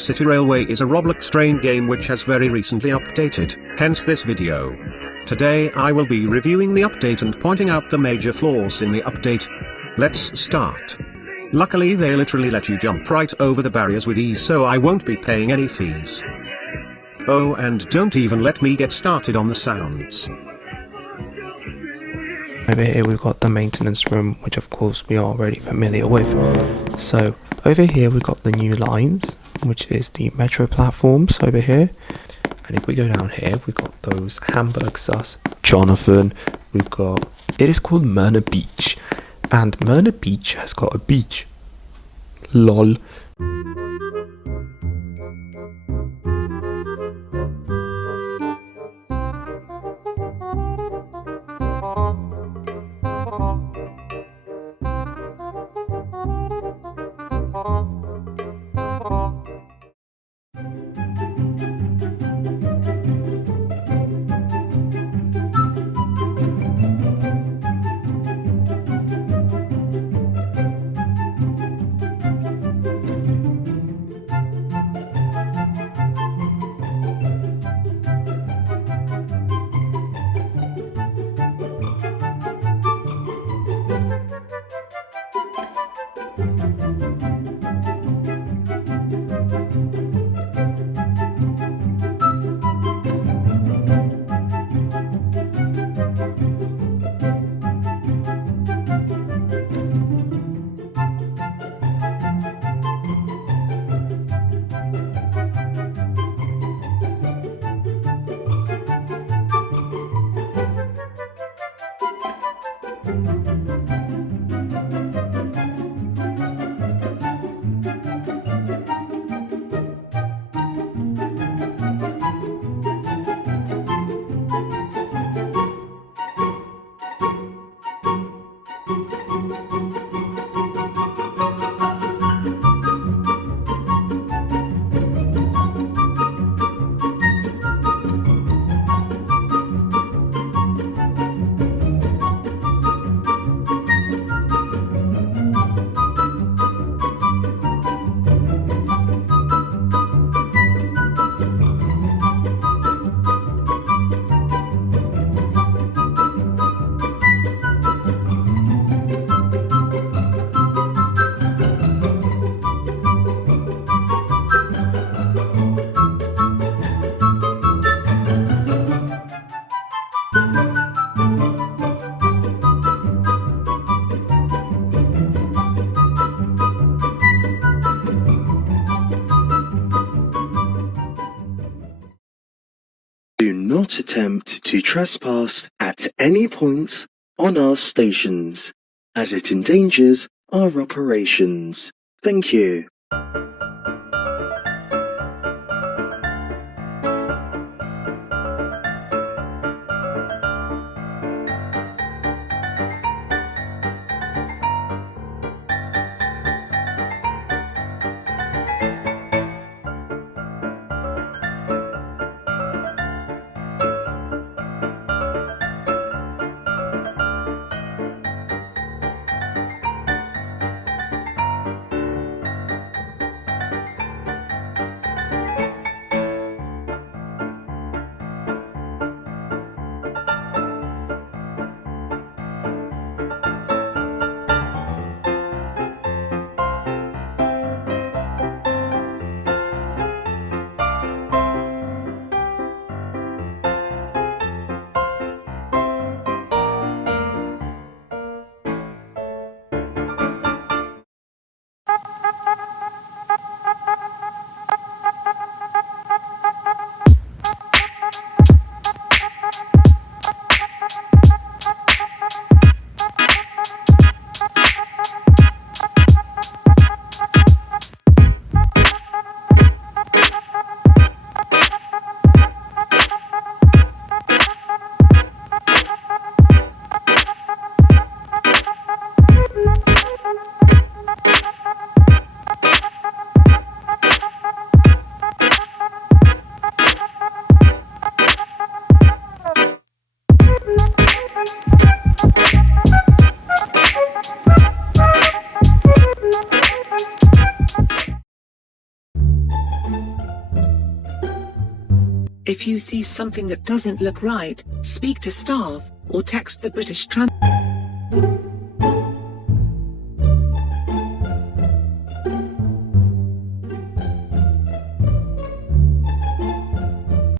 City Railway is a Roblox train game which has very recently updated, hence this video. Today I will be reviewing the update and pointing out the major flaws in the update. Let's start. Luckily they literally let you jump right over the barriers with ease, so I won't be paying any fees. Oh, and don't even let me get started on the sounds. Over here we've got the maintenance room, which of course we are already familiar with. So over here we've got the new lines, which is the metro platforms over here. And if we go down here, we've got those Hamburg sus, Jonathan, we've got, it is called Myrna Beach. And Myrna Beach has got a beach. LOL. Do not attempt to trespass at any point on our stations, as it endangers our operations. Thank you. If you see something that doesn't look right, speak to staff, or text the British Transport.